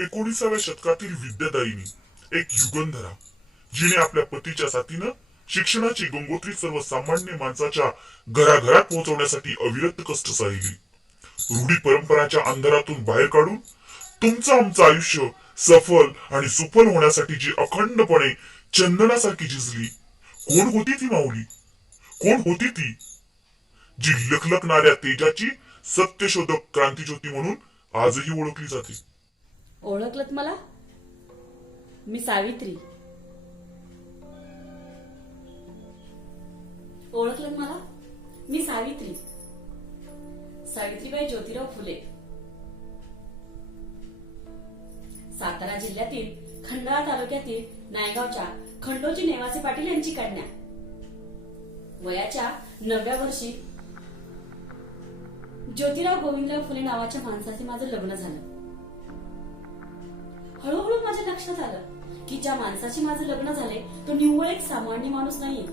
19व्या शतकातील विद्यादायिनी, एक युगंधरा, जिने आपल्या पतीच्या साथीनं शिक्षणाची गंगोत्री सर्वसामान्य माणसाच्या घराघरात पोहोचवण्यासाठी अविरत कष्ट सहिली. रूढी परंपराच्या अंधारातून बाहेर काढून तुमचं आमचं आयुष्य सफल आणि सुफल होण्यासाठी जी अखंडपणे चंदनासारखी झिजली, कोण होती ती माऊली? कोण होती ती जी लखलखणाऱ्या तेजाची सत्यशोधक क्रांतिज्योती म्हणून आजही ओळखली जाते? ओळखलत मला? मी सावित्री. ओळखलत मला? मी सावित्री, सावित्रीबाई ज्योतिराव फुले. सातारा जिल्ह्यातील खंडाळा तालुक्यातील नायगावच्या खंडोजी नेवासे पाटील यांची कन्या. वयाच्या 9व्या वर्षी ज्योतिराव गोविंदराव फुले नावाच्या माणसाचे माझं लग्न झालं. हळूहळू माझ्या लक्षात आलं की ज्या माणसाशी माझं लग्न झाले तो निव्वळ एक सामान्य माणूस नाहीये,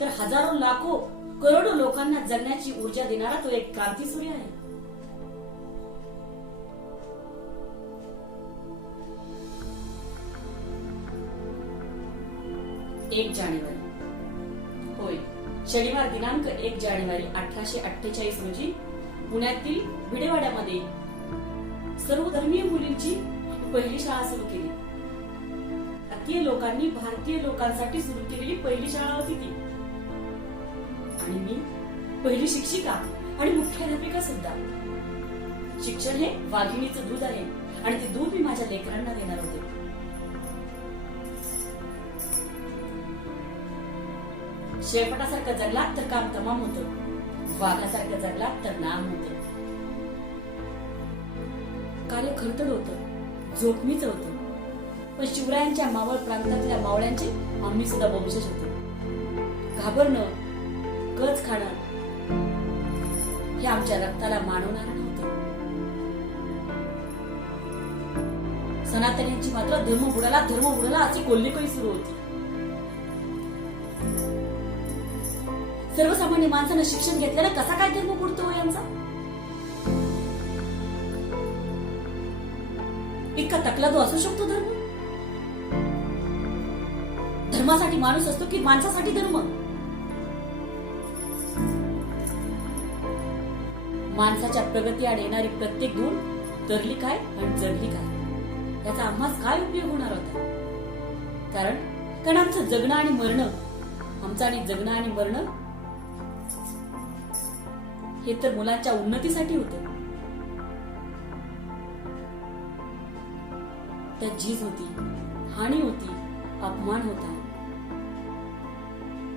तर हजारो लाखो करोडो लोकांना जगण्याची ऊर्जा देणारा तो एक क्रांतीसूर्य आहे. 1 जानेवारी, होय, शनिवार दिनांक 1 जानेवारी 1848 रोजी पुण्यातील भिडेवाड्यामध्ये सर्वधर्मीय मुलींची पहिली शाळा सुरू केली. भारतीय लोकांनी भारतीय लोकांसाठी सुरू केलेली पहिली शाळा होती ती. आणि मी पहिली शिक्षिका आणि मुख्याध्यापिका सुद्धा. शिक्षण हे वाघिणीचं दूध आहे आणि ते दूध मी माझ्या लेकरांना देणार होते. शेपटासारखं जगलात तर काम तमाम होतं, वाघासारखं जगलात तर नाम होतं. कार्य खरतड होतं, जोखमीचं होतं, पण शिवरायांच्या मावळ प्रांतातल्या मावळ्यांचे आम्ही सुद्धा वंशज होतो. घाबरणं, गच खाणं हे आमच्या रक्ताला मानवणारं नव्हतं. सनातन्यांची मात्र धर्म बुडाला अशी कोल्हेकळी सुरू होती. सर्वसामान्य माणसानं शिक्षण घेतल्यानं कसा काय धर्म बुडतो हो यांचा? इतका तकला तो असू शकतो धर्म? धर्मासाठी माणूस असतो की माणसासाठी धर्म? माणसाच्या प्रगती आणि येणारी प्रत्येक धूळ तरली काय आणि जगली काय याचा आम्हास काय उपयोग होणार होता? कारण आमचं जगणं आणि मरणं, आमचं आणि जगणं आणि मरणं हे तर मुलांच्या उन्नतीसाठी होतं. त्यात झीज होती, हानी होती, अपमान होता,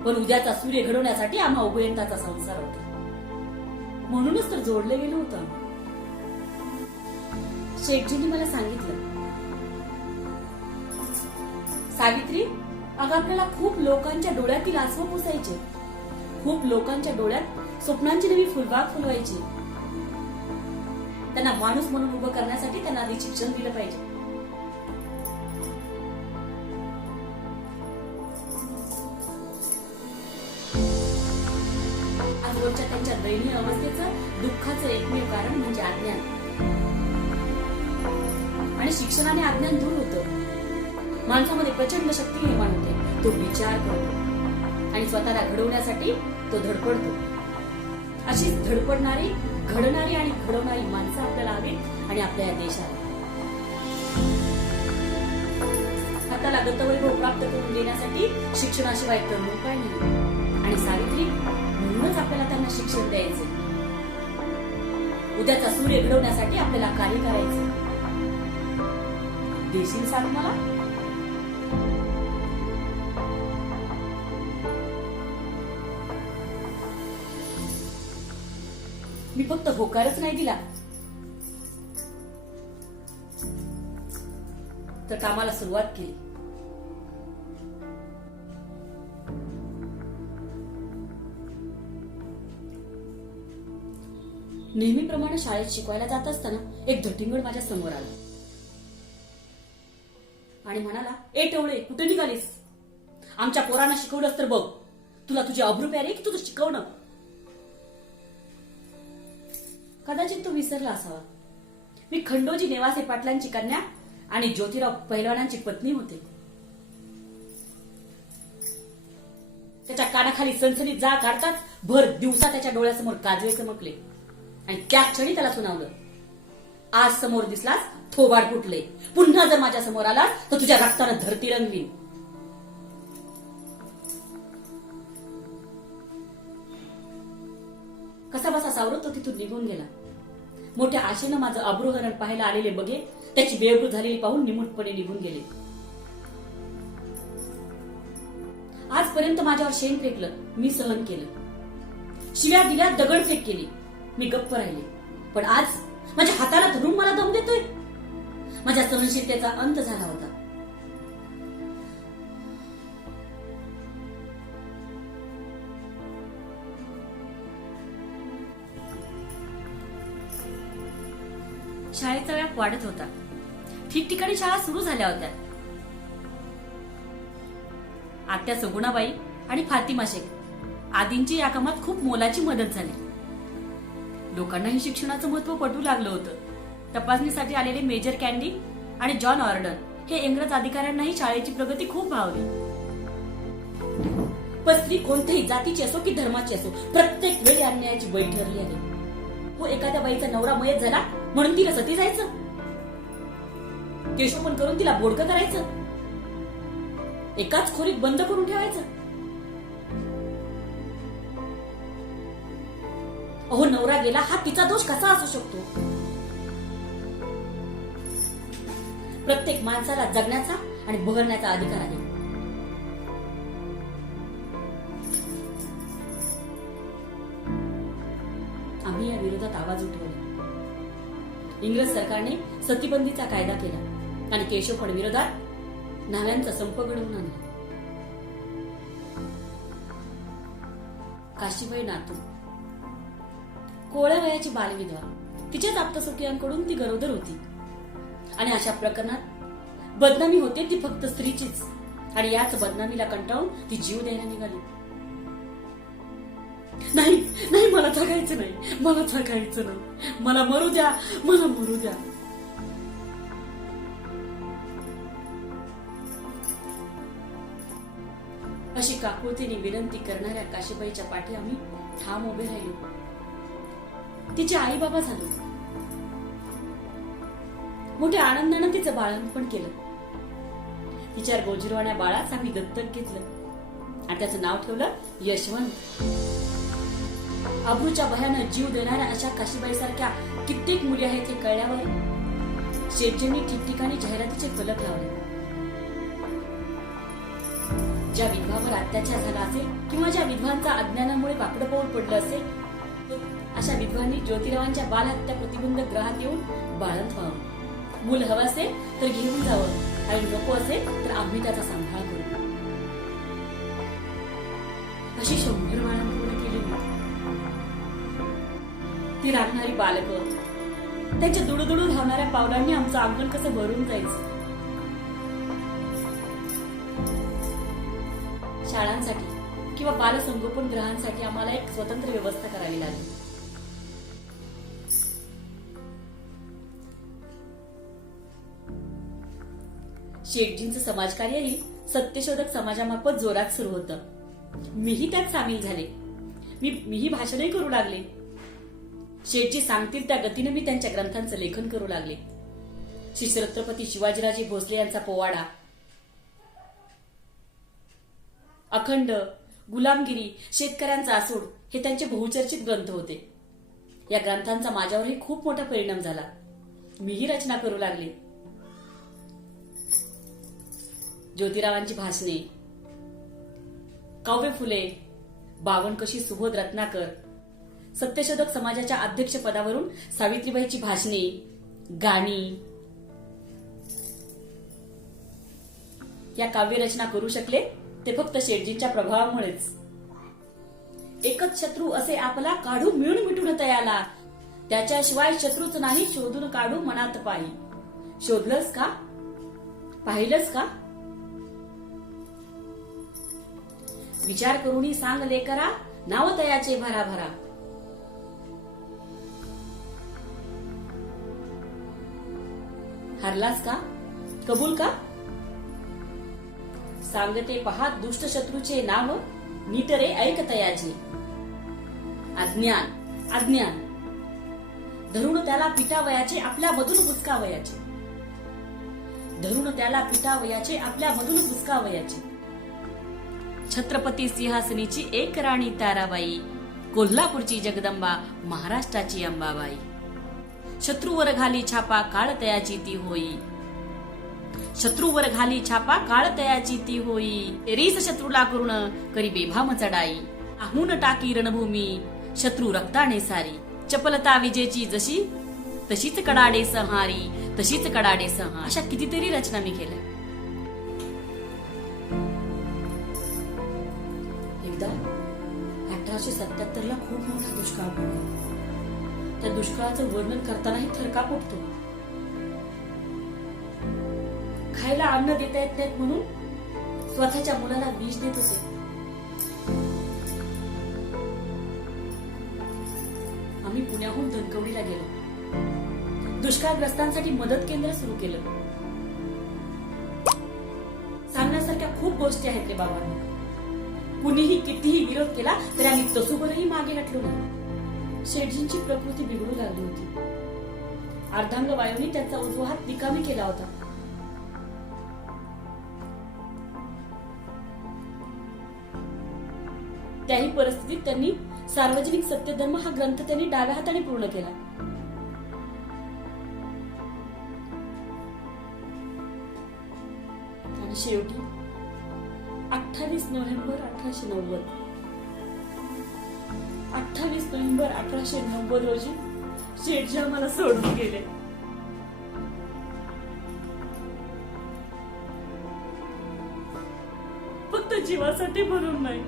पण उद्याचा सूर्य घडवण्यासाठी आम्हा उभयंताचा संसार होता. म्हणूनच तर जोडले गेलो होतो आम्ही. शेठजींनी मला सांगितलं, सावित्री, अगं आपल्याला खूप लोकांच्या डोळ्यातील आसवं पुसायचे, खूप लोकांच्या डोळ्यात स्वप्नांची नवी फुलबाग फुलवायची. त्यांना माणूस म्हणून उभं करण्यासाठी त्यांना आधी शिक्षण दिलं पाहिजे. आजवरच्या त्यांच्या दयनीय अवस्थेचं दुःखाचं एकमेव कारण म्हणजे अज्ञान. आणि शिक्षणाने अज्ञान दूर होतं. माणसामध्ये प्रचंड शक्ती निर्माण होते. तो विचार करतो आणि स्वतःला घडवण्यासाठी तो धडपडतो. अशीच धडपडणारी, घडणारी आणि घडवणारी माणसं आपल्याला हवीत आणि आपल्या या देशाला. हाताला गतवैभव प्राप्त करून देण्यासाठी शिक्षणाशिवाय करणं उपाय नाही. आणि सावित्री, म्हणूनच आपल्याला त्यांना शिक्षण द्यायचे. उद्याचा सूर्य घडवण्यासाठी आपल्याला कार्य करायचे. देशील सांग मला? मी फक्त होकारच नाही दिला, तर कामाला सुरुवात केली. नेहमीप्रमाणे शाळेत शिकवायला जात असताना एक धटिंगड माझ्या समोर आला आणि म्हणाला, ए टवळे, कुठे निघालीस? आमच्या पोरांना शिकवलंस तर बघ, तुला तुझी अब्रू प्यारी की तुझं शिकवणं? कदाचित तो विसरला असावा, मी खंडोजी नेवासे पाटलांची कन्या आणि ज्योतिराव पहिलवानांची पत्नी होते. त्याच्या कानाखाली सनसनीत जाळ काढताच भर दिवसा त्याच्या डोळ्यासमोर काजवे चमकले आणि त्या क्षणी त्याला सुनावलं, आज समोर दिसलास थोबाड फुटले, पुन्हा जर माझ्या समोर आलास तर तुझ्या रक्तानं धरती रंगवीन. कसा बसा सावरत तो तिथून निघून गेला. मोठ्या आशेनं माझं अब्रूहरण पाहायला आलेले बघे त्याची बेअब्रू झालेली पाहून निमूटपणे निघून गेले. आजपर्यंत माझ्यावर शेण फेकलं, मी सहन केलं. शिव्या दिल्या, दगडफेक केली, मी गप्प राहिले. पण आज माझ्या हाताला धरून मला दम देतोय. माझ्या सहनशीलतेचा अंत झाला होता. शाळेचा व्याप वाढत होता. ठिकठिकाणी शाळा सुरू झाल्या होत्या. आत्या सगुणाबाई आणि फातिमा शेख आदींची या कामात खूप मोलाची मदत झाली. लोकांनाही शिक्षणाचं महत्व पटू लागलं होतं. तपासणीसाठी आलेले मेजर कॅन्डी आणि जॉन ऑर्डन हे इंग्रज अधिकाऱ्यांनाही शाळेची प्रगती खूप भावली. पण स्त्री कोणत्याही जातीची असो की धर्माची असो प्रत्येक वेळी अन्यायाची बळी ठरली आहे. हो, एखाद्या बाईचा नवरा मयत झाला म्हणून तिला सती जायचं, केशोपण करून तिला बोडकं करायचं, एकाच खोलीत बंद करून ठेवायचं. अहो, नवरा गेला हा तिचा दोष कसा असू शकतो? प्रत्येक माणसाला जगण्याचा आणि बहरण्याचा अधिकार आहे. आम्ही या विरोधात आवाज उठवला. इंग्रज सरकारने सतीबंदीचा कायदा केला आणि केशवपण विरोधात न्हाव्यांचा संप घडवून आणला. काशीबाई नातू कोवळ्या वयाची बालविधवा, तिच्याच आप्तसुखियांकडून ती गरोदर होती. आणि अशा प्रकरणात बदनामी होते ती फक्त स्त्रीचीच. आणि याच बदनामीला कंटाळून ती जीव द्यायला निघाली. नाही नाही, मला जगायचं नाही, मला जगायचं नाही, मला मरू द्या, मला मरू द्या. अशी काकुळतीने विनंती करणाऱ्या काशीबाईच्या पाठी आम्ही ठाम उभे राहिलो. तिचे आई बाबा झालो. मोठ्या आनंदानं तिचं बाळंतपण केलं. तिच्या गोजरवाण्या बाळाच आम्ही दत्तक घेतलं आणि त्याचं नाव ठेवलं यशवंत. अब्रूच्या भयानं जीव देणाऱ्या अशा काशीबाई सारख्या कित्येक मुली आहेत हे कळल्यावर शेठजींनी ठिकठिकाणी जाहिरातीचे फलक लावले. ज्या विधवावर अत्याचार झाला असेल किंवा ज्या विधवांचा अज्ञानामुळे वाकडं पाऊल पडलं असेल अशा विधवांनी ज्योतिरावांच्या बालहत्या प्रतिबंधक ग्रहात येऊन बाळंत व्हावं. मूल हवं असेल तर घेऊन जावं आणि नको असेल तर आम्ही त्याचा सांभाळ करू. अशी 100 बाळांत पूर्ण केली. ती राखणारी बालकं, त्यांच्या दुडुदुडू धावणाऱ्या पावलांनी आमचं अंगण कसं भरून जायचं. शाळांसाठी किंवा बालसंगोपन गृहांसाठी आम्हाला एक स्वतंत्र व्यवस्था करावी लागली. शेठजींचं समाजकार्यही सत्यशोधक समाजामार्फत जोरात सुरू होतं. मीही त्यात सामील झाले. मीही भाषणही करू लागले. शेठजी सांगतील त्या गतीने मी त्यांच्या ग्रंथांचं लेखन करू लागले. श्री छत्रपती शिवाजीराजे भोसले यांचा पोवाडा, अखंड, गुलामगिरी, शेतकऱ्यांचा आसूड हे त्यांचे बहुचर्चित ग्रंथ होते. या ग्रंथांचा माझ्यावरही खूप मोठा परिणाम झाला. मीही रचना करू लागले. ज्योतिरावांची भाषणे, काव्य फुले, बावनकशी सुबोध रत्नाकर, सत्यशोधक समाजाच्या अध्यक्ष पदावरून सावित्रीबाईची भाषणे, गाणी या काव्यरचना करू शकले ते फक्त शेठजींच्या प्रभावामुळेच. एकच शत्रू असे आपला काढू मिळून मिटून तयाला, त्याच्याशिवाय शत्रूच नाही शोधून काढू मनात पायी. शोधलंस का? पाहिलंस का? विचार करूनही सांग लेकरा, नाव तयाचे भराभरा. हरलास का? कबूल का? सांगते पहा दुष्ट शत्रूचे नाव, नीट रे ऐकतयाचे. अज्ञान अज्ञान धरून त्याला पिटावयाचे, आपल्या मधून बुचकावयाचे. धरून त्याला पिटावयाचे, आपल्या मधून बुचकावयाचे. छत्रपती सिंहासनीची एक राणी ताराबाई, कोल्हापूरची जगदंबा, महाराष्ट्राची अंबाबाई. शत्रूवर घाली छापा, काळ तयाची ती होई. शत्रूवर घाली छापा, काळ तयाची ती होई. रीस शत्रूला करून करी बेभाम चढाई. आहून टाकी रणभूमी, शत्रू रक्ताने सारी. चपलता विजेची जशी, तशीच कडाडे संहारी, तशीच कडाडे संहार. अशा कितीतरी रचना मी केल्या. एकदा 1877 ला खूप मोठा दुष्काळ पडला. त्या दुष्काळाचं वर्णन करतानाही थरकाप उठतो. खायला अन्न देता येत नाहीत म्हणून स्वतःच्या मुलाला विष देत होते. आम्ही पुण्याहून धनकवडीला गेलो. दुष्काळग्रस्तांसाठी मदत केंद्र सुरू केलं. सांगण्यासारख्या खूप गोष्टी आहेत रे बाबांना. कुणीही कितीही विरोध केला तरी आम्ही तसूभरही मागे हटलो नाही. शेठजींची प्रकृती बिघडू लागली होती. अर्धांग वायूने त्यांचा उजवा हात निकामी केला होता. त्याही परिस्थितीत त्यांनी सार्वजनिक सत्यधर्म हा ग्रंथ त्यांनी डाव्या हाताने पूर्ण केला. आणि शेवटी 28 नोव्हेंबर 1890 28 नोव्हेंबर 1890 रोजी शेठजी आम्हाला सोडून गेले. फक्त जीवासाठी म्हणून नाही,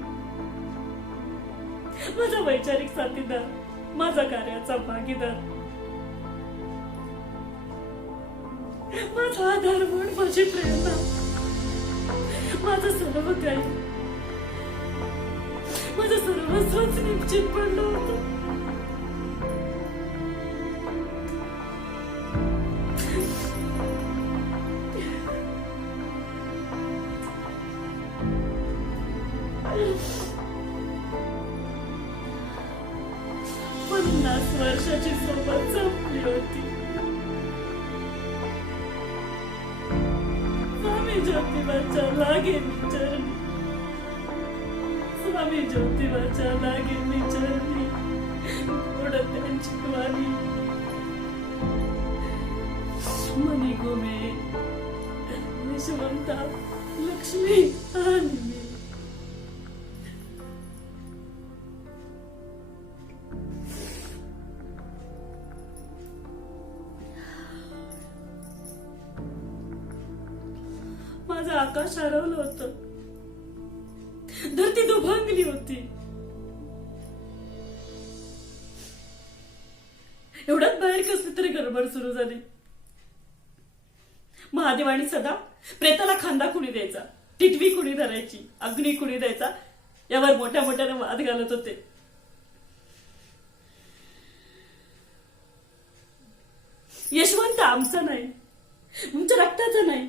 माझा वैचारिक साथीदार, माझा कार्याचा भागीदार, माझा आधार म्हणून, माझी प्रेरणा, माझं सर्व काही, माझं सर्वस्वच निश्चित पडलं होतं. पन्नास वर्षाची सोबत संपली होती. स्वामी ज्योतिबाच्या लागे मी चरणी, स्वामी ज्योतिबाच्या लागे मी चरणी, गोड त्यांची वाणी मनी गोमे, यशवंता, लक्ष्मी आणि मी. माझं आकाश हरवलं होतं. धरती दुभंगली होती. एवढ्यात बाहेर कसली तरी गडबड सुरू झाली. महादेवानी सदा प्रेताला खांदा कुणी द्यायचा, टिटवी कुणी धरायची, अग्नी कुणी द्यायचा, यावर मोठ्या मोठ्याने वाद घालत होते. यशवंत आमचा नाही, तुमच्या रक्ताचा नाही.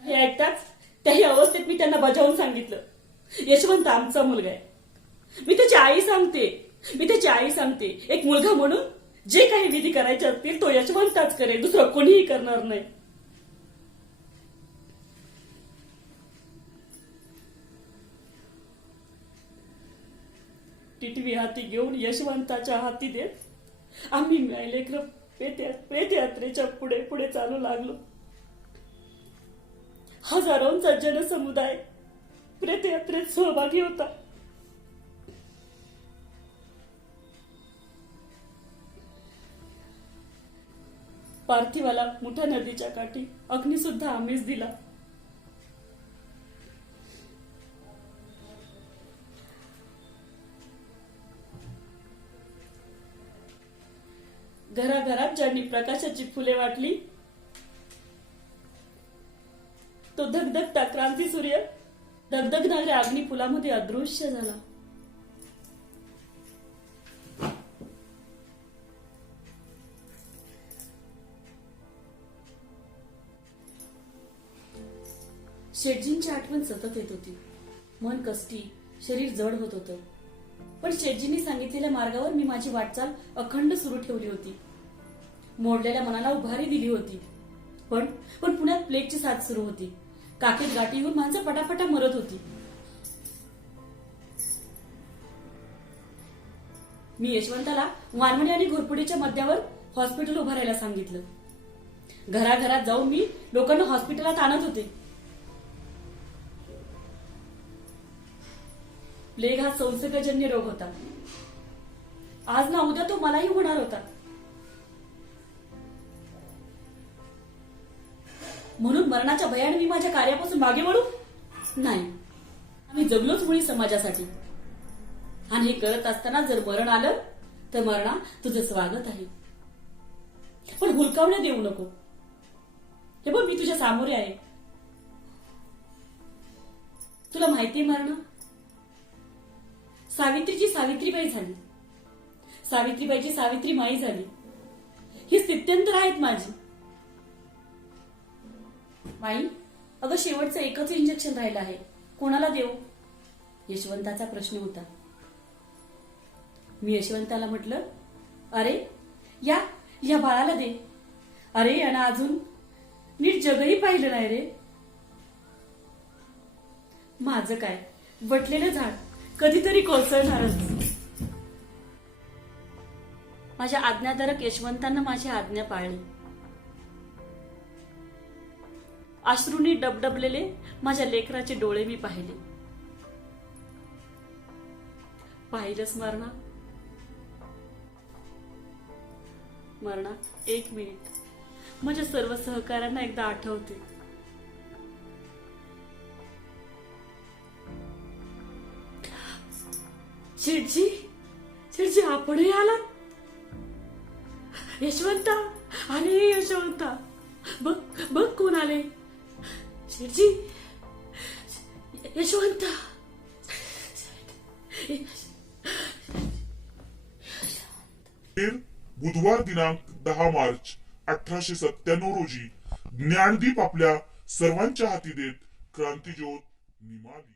हे ऐकताच त्याही अवस्थेत मी त्यांना बजावून सांगितलं, यशवंत आमचा मुलगा आहे. मी त्याची आई सांगते, एक मुलगा म्हणून जे काही विधी करायचे असतील तो यशवंताच करेल, दुसरं कोणीही करणार नाही. टिटवी हाती घेऊन यशवंताच्या हाती देत आम्ही लेकरं प्रेत यात्रेच्या पुढे पुढे चालू लागलो. हजारोंचा जनसमुदाय प्रेत यात्रेत सहभागी होता. पार्थिवाला मुठा नदीच्या काठी अग्नी सुद्धा आम्हीच दिला. घराघरात ज्यांनी प्रकाशाची फुले वाटली, तो धगधगता क्रांती सूर्य धगधगणाऱ्या अग्निफुलामध्ये अदृश्य झाला. शेटजींची आठवण सतत येत होती. मन कष्टी, शरीर जड होत होतं. पण शेटजींनी सांगितलेल्या मार्गावर मी माझी वाटचाल अखंड सुरू ठेवली होती. मोडलेल्या मनाला उभारी दिली होती. पण पुण्यात प्लेगची साथ सुरू होती. काखेत गाठी येऊन माणसं पटापटा मरत होती. मी यशवंताला वानवणे आणि घोरपडीच्या मध्यावर हॉस्पिटल उभारायला सांगितलं. घराघरात जाऊन मी लोकांना हॉस्पिटलात आणत होते. प्लेग हा संसर्गजन्य रोग होता. आज ना उद्या तो मलाही होणार होता. म्हणून मरणाच्या भयाने मी माझ्या कार्यापासून मागे वळू नाही. आम्ही जगलोच मुळी समाजासाठी. आणि हे करत असताना जर मरण आलं तर मरणा तुझं स्वागत आहे, पण हुलकावण्या देऊ नको. हे बघ, मी तुझ्या सामोरे आहे. तुला माहितीये मरणा, सावित्रीची सावित्रीबाई झाली, सावित्रीबाईची सावित्री माई झाली. ही स्थित्यंतर आहेत माझी. माई, अगं शेवटचं एकच इंजेक्शन राहिलं आहे, कोणाला देऊ? यशवंताचा प्रश्न होता. मी यशवंताला म्हटलं, अरे या बाळाला दे. अरे यानं अजून नीट जगही पाहिलं नाही रे. माझं काय, वटलेलं झाड कधीतरी कोसळणारच. माझ्या आज्ञाधारक यशवंतांना माझी आज्ञा पाळली. अश्रूंनी डबडबलेले माझ्या लेकराचे डोळे मी पाहिले. पाहिलंच मरणा? मरणा, एक मिनिट माझ्या सर्व सहकाऱ्यांना एकदा आठवते. चिडजी आपणही आलात? यशवंता, अरे यशवंता, बघ कोण आले. चिडजी, यशवंता. बुधवार दिनांक 10 मार्च 1897 रोजी ज्ञानदीप आपल्या सर्वांच्या हाती देत क्रांतिज्योत निमाली.